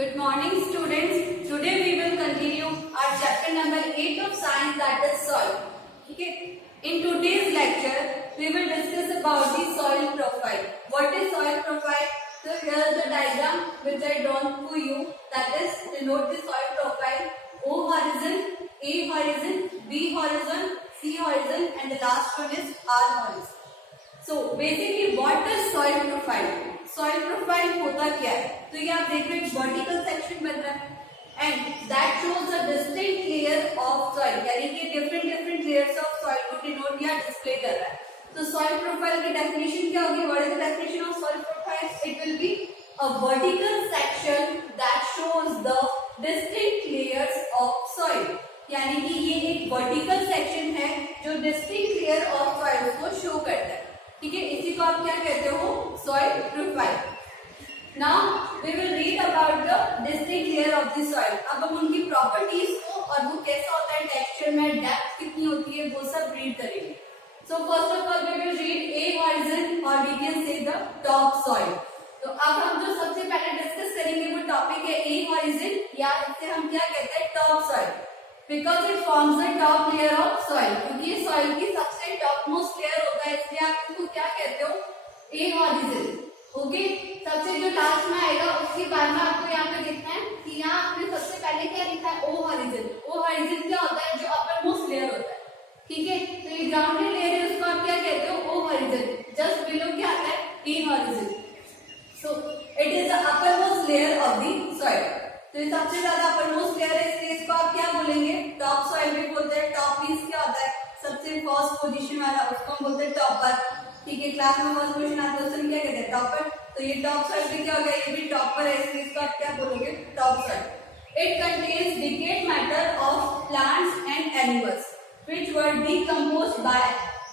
Good morning students. Today we will continue our chapter number 8 of science, that is soil. Okay. In today's lecture we will discuss about the soil profile. What is soil profile? So here is the diagram which I drawn for you, that is denote the soil profile. O horizon, A horizon, B horizon, C horizon and the last one is R horizon. So basically what is soil profile? Soil profile होता क्या है? तो ये आप देख रहे हैं vertical section बन रहा है and that shows a distinct layer of soil, यानी कि डिफरेंट लेयर्स ऑफ सॉइल को डिनोट या डिस्प्ले कर रहा है. तो सॉइल प्रोफाइल की डेफिनेशन क्या होगी? What is the definition of soil profile? It will be a vertical section that shows the distinct layers of soil, यानी कि ये एक वर्टिकल सेक्शन है जो डिस्टिंक्ट लेयर ऑफ सॉइल को शो करता है. ठीक है, इसी को आप क्या कहते हो? Soil profile. Now we will read about the distinct layer of the soil. अब हम उनकी प्रॉपर्टीज को और वो कैसा होता है टेक्सचर में, डेप्थ कितनी होती है, वो सब रीड करेंगे. So first of all we will read A horizon और we can say the top soil. तो अब हम जो सबसे पहले डिस्कस करेंगे वो टॉपिक है ए होराइजन, या इसे हम क्या कहते हैं? Top soil. Because it forms the top layer of soil. क्योंकि ये soil की सबसे टॉप मोस्ट लेयर होता है, इसलिए आप इसको क्या कहते हो? ए होराइजन. ओके, सबसे जो लास्ट में आएगा उसके बाद में आपको यहाँ पे लिखना है कि यहाँ आपने सबसे पहले क्या लिखा है? ओ होराइजन. ओ होराइजन क्या होता है? जो अपर मोस्ट लेयर होता है. ठीक है, तो ये ग्राउंडेड लेयर है, उसको आप क्या कहते हो? ओ होराइजन. जस्ट बिलो क्या आता है? ए horizon. So it is the upper most layer of the soil. तो ये सबसे ज्यादा अपर मोस्ट लेयर है, इसलिए इसको आप क्या बोलेंगे? टॉप सॉइल भी बोलते हैं. टॉप मींस क्या होता है? सबसे फर्स्ट पोजीशन वाला, उसको हम बोलते हैं टॉपर. ठीक है, क्लास में फर्स्ट क्वेश्चन आता है उसमें क्या कहते हैं? टॉपर. तो ये टॉप सॉइल भी क्या हो गया? ये भी टॉपर है, इसलिए इसको आप क्या बोलोगे? Top soil. It contains decayed matter of plants and animals which were decomposed by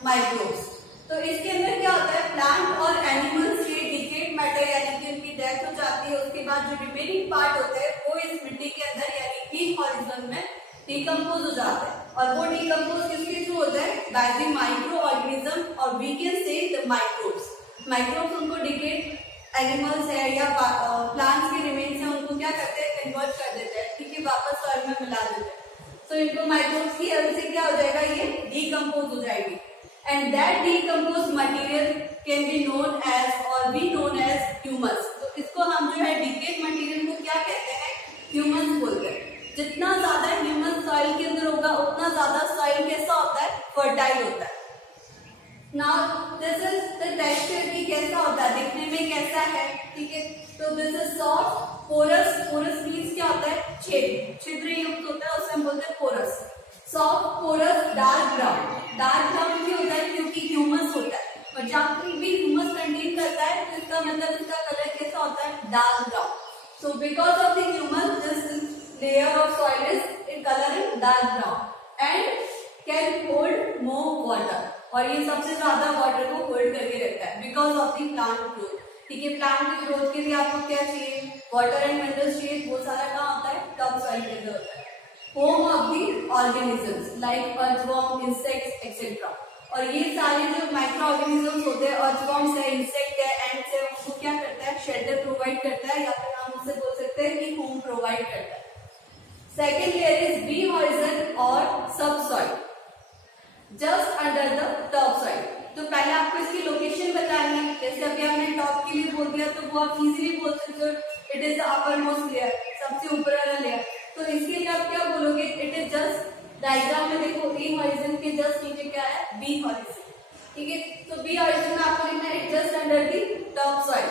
microbes. तो इसके अंदर क्या होता है? प्लांट और एनिमल्स के डिकेड मैटर, यानी कि उनकी डेथ हो जाती है, उसके बाद जो रिमेनिंग पार्ट होते हैं वो इस मिट्टी के अंदर यानी कि हॉरिजॉन में डीकंपोज हो जाता है. और वो डीकंपोज किसके थ्रू होता है? बाय द माइक्रो ऑर्गेनिज्म, और we can say the microbes. Microbes उनको डिकेड एनिमल्स है या प्लांट्स के रिमेन्स है, उनको क्या करते हैं? कन्वर्ट कर देते हैं. ठीक है, वापस सॉइल में मिला देते हैं. तो इनको माइक्रोब्स की हेल्प से क्या हो जाएगा? ये डीकंपोज हो जाएगी. And that decomposed material can be known as or be known as humus. तो इसको हम जो है decayed material को क्या कहते हैं? Humus बोलते हैं. जितना ज्यादा ह्यूमस सॉइल के अंदर होगा उतना ज्यादा सॉइल कैसा होता है? फर्टाइल होता है. Now this is the texture की कैसा होता है, देखने में कैसा है? ठीक है, तो this is soft, porous. Porous means क्या होता है? छिद्र युक्त होता है, उसे हम बोलते हैं porous. Soft, porous, dark brown. Dark brown क्यों होता है? क्योंकि ह्यूमस होता है, और जब भी ह्यूमस कंटेन करता है तो इसका मतलब इसका कलर कैसा होता है? Dark brown. So because of the humus this layer of soil is in colour in dark brown and can hold more water. और ये सबसे ज्यादा वाटर को होल्ड करके रखता है because of the plant growth. ठीक है, प्लांट की ग्रोथ के लिए आपको क्या चाहिए? वाटर एंड मिनरल्स चाहिए. वो सारा कहाँ होता है? टॉप सॉइल के अंदर होता है. Home of the organisms like earthworm, insects etcetera. और ये सारे जो माइक्रो ऑर्गेनिजम्स होते हैं, अर्थवॉर्म्स है, इंसेक्ट है, एंड्स है, उनको क्या करता है? शेल्टर प्रोवाइड करता है, या फिर हम उसे बोल सकते हैं कि होम प्रोवाइड करता है. Second layer is B horizon और subsoil just under the top soil. तो पहले आपको इसकी लोकेशन बतानी है. जैसे अभी आपने टॉप के लिए बोल दिया तो वो आप इजीली बोल सकते हो it is the upper most layer, सबसे ऊपर वाला लेयर. तो इसके लिए आप क्या बोलोगे? इट इज जस्ट, डायग्राम में देखो ए होराइजन के जस्ट नीचे क्या है? B horizon. ठीक है, तो बी होराइजन में आपको लिखना है just under the top soil.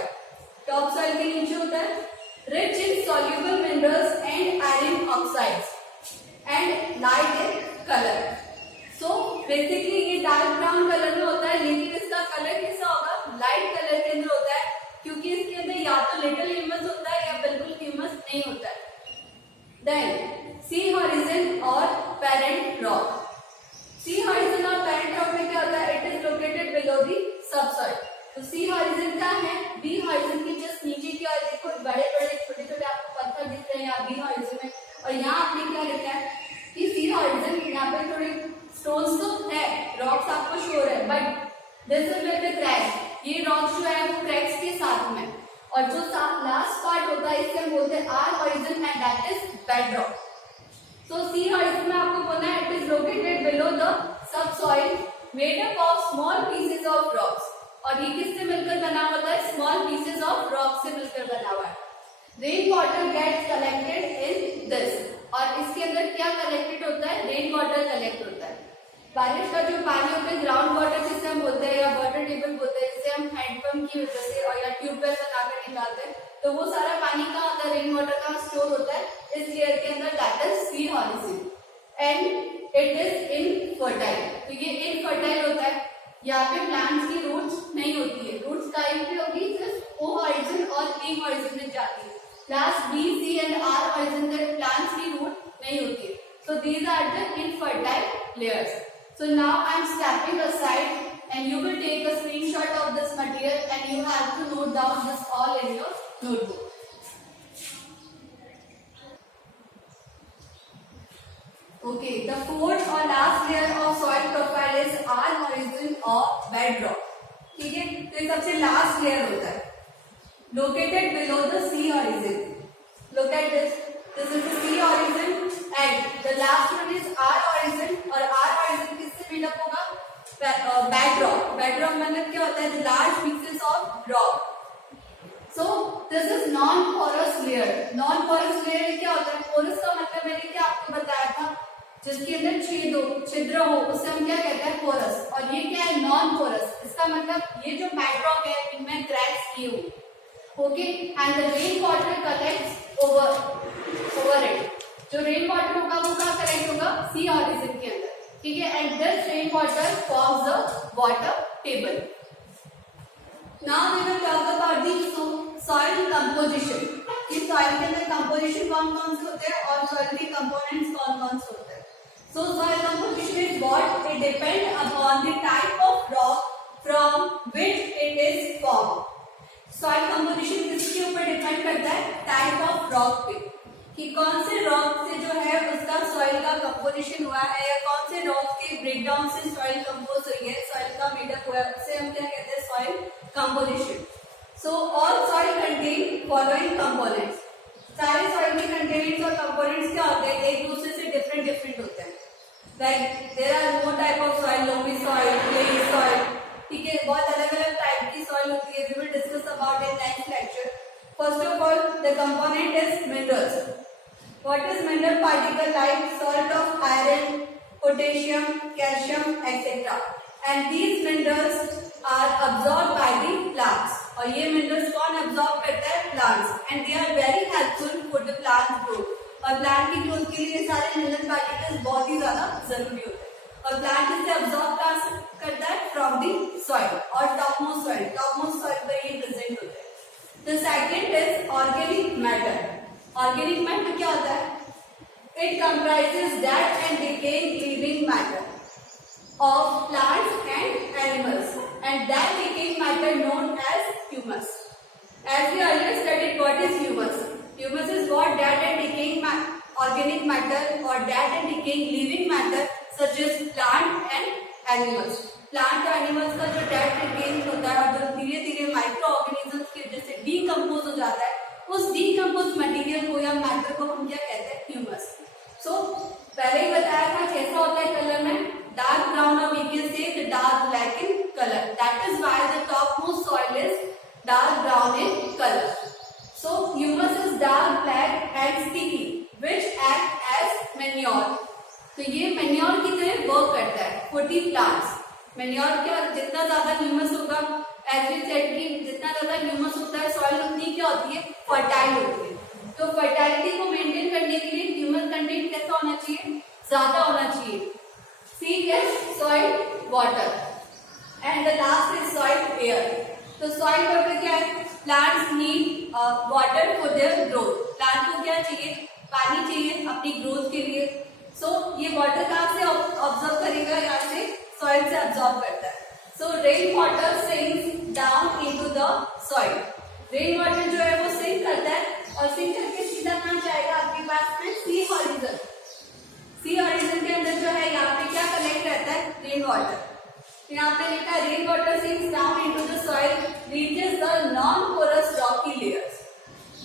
Top soil के नीचे होता है rich in soluble minerals and iron oxides and light in colour. So basically ये डार्क ब्राउन कलर में होता है, लेकिन इसका कलर कैसा होगा? लाइट कलर के अंदर होता है, क्योंकि इसके अंदर या तो लिटिल ह्यूमस होता है या बिल्कुल ह्यूमस नहीं होता है. Then C horizon और parent rock. C horizon और parent rock में क्या होता है? It is located below the subsoil. तो C horizon क्या है? B horizon के जस्ट नीचे की ओर देखो बड़े बड़े छोटे छोटे आपको पत्थर दिख रहे हैं यहाँ B horizon में, और यहाँ आपने क्या लिखा है कि C horizon. यहाँ पे थोड़े स्टोन्स तो है, रॉक्स आपको शोर है, but this is with the cracks. ये रॉक्स जो है वो क्रैक्स के साथ में, और जो लास्ट पार्ट होता है इससे हम बोलते हैं R horizon and that is bedrock. So C horizon में आपको बोलना है it is located below the subsoil made up of small pieces of rocks. और ये किससे मिलकर बना होता है? स्मॉल पीसेस ऑफ रॉक से मिलकर बना हुआ है. Rain water gets collected in this. और इसके अंदर क्या कलेक्टेड होता है? रेन वाटर कलेक्ट होता है. बारिश का जो पानी होता है ग्राउंड वाटर जिसे हम बोलते हैं या वाटर टेबल बोलते हैं, जिसे हम हैंडपंप की वजह से और या ट्यूबवेल बनाकर निकालते हैं, तो वो सारा पानी कहाँ होता है? रेन वाटर कहाँ स्टोर होता है? इस लेयर के अंदर, that is C horizon. And it is infertile. तो ये इनफर्टाइल होता है. यहाँ पे प्लांट्स की रूट्स नहीं होती है. रूट्स कहीं पे होगी? सिर्फ ओ हॉरिजन और ई हॉरिजन में जाती है. Last B C and R horizon तक प्लांट्स की रूट नहीं होती है. So these are the infertile layers. So now I am stepping aside and you will take a screenshot of this material and you have to note down this all in your notebook. Okay, the fourth or last layer of soil profile is R horizon or bedrock. ठीक है, तो ये सबसे last layer होता है. Located below the sea horizon. Look at this. This is the sea horizon and the last one is R horizon. और R horizon किससे build-up होगा? Bedrock. Bedrock मतलब क्या होता है? The large pieces of rock. So this is non-porous layer. Non-porous layer क्या होता है? Porous का मतलब मैंने क्या आपको बताया था? जिसके अंदर छेद हो, छिद्र हो, उसे हम क्या कहते हैं? पोरस. और ये क्या है? नॉन-पोरस. इसका मतलब ये जो बेडरॉक है इनमें क्रैक्स नहीं होंगे. Okay, and the rain water collects over it. जो रेन वाटर होगा वो कहाँ कलेक्ट होगा? सी हॉरिजन के अंदर. ठीक है, and this rain water forms the water table. Now we will talk about the soil composition. इस सॉइल के अंदर कंपोजिशन कौन कौन से होते हैं और सॉइल के कंपोनेंट्स कौन कौन से होते हैं. So soil composition is what? It depends upon the type of rock from which it is formed. Soil composition किसके ऊपर डिपेंड करता है? टाइप ऑफ रॉक पे, कि कौन से रॉक से जो है उसका सॉइल का कंपोजिशन हुआ है या कौन से रॉक के ब्रेकडाउन से सॉइल कंपोज हुई है, सॉइल का मेडअप हुआ है, उसे हम क्या कहते हैं? Soil composition. So all soil contain following components. सारे सॉइल के कंटेनेंट्स और कंपोनेंट्स क्या होते हैं? एक दूसरे से डिफरेंट होते हैं. Like there are more type of soil, loamy soil, clay soil. ठीक है, बहुत अलग-अलग टाइप की सॉइल होती है. We will discuss about in next lecture. First of all, the component is minerals. What is mineral particle? Like salt of iron, potassium, calcium, etc. And these minerals are absorbed by the plants. और ये minerals कौन absorb करता है? Plants. And they are very helpful for the plant growth. और plant की growth के लिए सारे मिनरल पार्टिकल्स बहुत ही ज्यादा जरूरी होते हैं. और प्लांट इसे अब्सॉर्ब करता है फ्रॉम दी सॉइल और टॉपमोस्ट सॉइल पर ये प्रेजेंट होते हैं. The second is organic matter. Organic matter क्या होता है? It comprises dead and decaying living matter of plants and animals and that decaying matter known as humus. As we earlier studied, what is humus? Humus is what? Dead and decaying organic matter or dead and decaying living matter such as plant and animals. Plant और animals का जो dead decaying होता है और जो धीरे धीरे micro organisms की वजह से डिकम्पोज हो जाता है, उस डिकम्पोज मटेरियल को या मैटर को हम क्या कहते हैं? ह्यूमस. सो पहले ही बताया था कैसा होता है कलर में? डार्क ब्राउन और we can say dark black in colour. That is why the top most soil is dark brown in color. So humus is dark black and sticky which act as manure. तो ये manure की तरह work करता है for the plants. Manure क्या? जितना ज्यादा humus होगा, as we said कि जितना ज्यादा humus होता है सॉइल उतनी क्या होती है? फर्टाइल होती है. तो फर्टाइलिटी को मेंटेन करने के लिए ह्यूमस कंटेंट कैसा होना चाहिए? ज्यादा होना चाहिए. C is soil water and the last is soil air. तो सॉइल वाटर क्या है? Plants need water for their growth. Plant को क्या चाहिए? पानी चाहिए अपनी ग्रोथ के लिए. सो ये वाटर कहाँ से ऑब्जॉर्व करेगा? यहाँ से सॉइल से ऑब्जॉर्व करता है. सो rain water sinks down into the soil. Rain water जो है वो सिंक करता है और सिंक करके सीधा कहाँ जाएगा? आपके पास में सी हॉरिजन. सी हॉरिजन के अंदर जो है यहाँ पे क्या कलेक्ट रहता है? Rain water. यहाँ पे लिखा है rain water sinks down into the soil reaches the non porous rocky layers.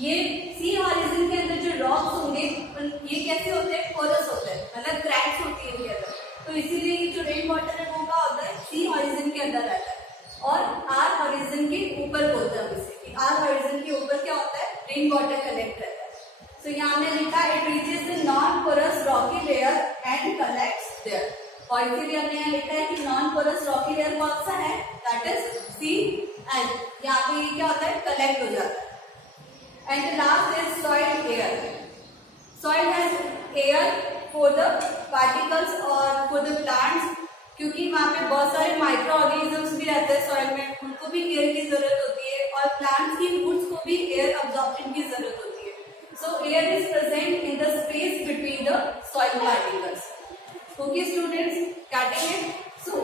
ये सी हॉरिजन के अंदर जो रॉक्स होंगे ये कैसे होते हैं, पोरस होते हैं, मतलब क्रैक्स होती है इनके अंदर, तो इसीलिए जो रेन वाटर है वो क्या होता है, सी हॉरिजन के अंदर रहता है और आर हॉरिजन के ऊपर बोलते हैं इसे कि आर हॉरिजन के ऊपर क्या होता है, रेन वाटर कलेक्ट रहता है। तो यहाँ हमने लिखा it reaches the non porous rocky layer and collects there, और इसीलिए हमने यहाँ लिखा है कि नॉन पोरस रॉकी लेयर कौन सा है, दैट इज सी, एंड यहाँ पे ये क्या होता है, कलेक्ट हो जाता है। And the last is soil air, soil has air for the particles और फॉर द प्लांट्स, क्योंकि वहाँ पे बहुत सारे माइक्रो ऑर्गेनिजम्स भी रहते हैं सॉइल में, उनको भी एयर की जरूरत होती है और प्लांट्स की रूट्स को भी एयर अब्जॉर्प्शन की जरूरत होती है। So air is present in the space between the soil particles. Okay students, getting it? So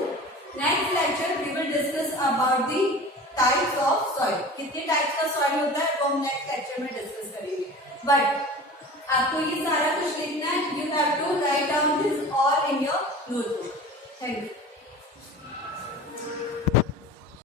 next lecture we will discuss about the types of soil. कितने types का soil होता है वो हम next lecture में discuss करेंगे. But आपको ये सारा कुछ लिखना है. You have to write down this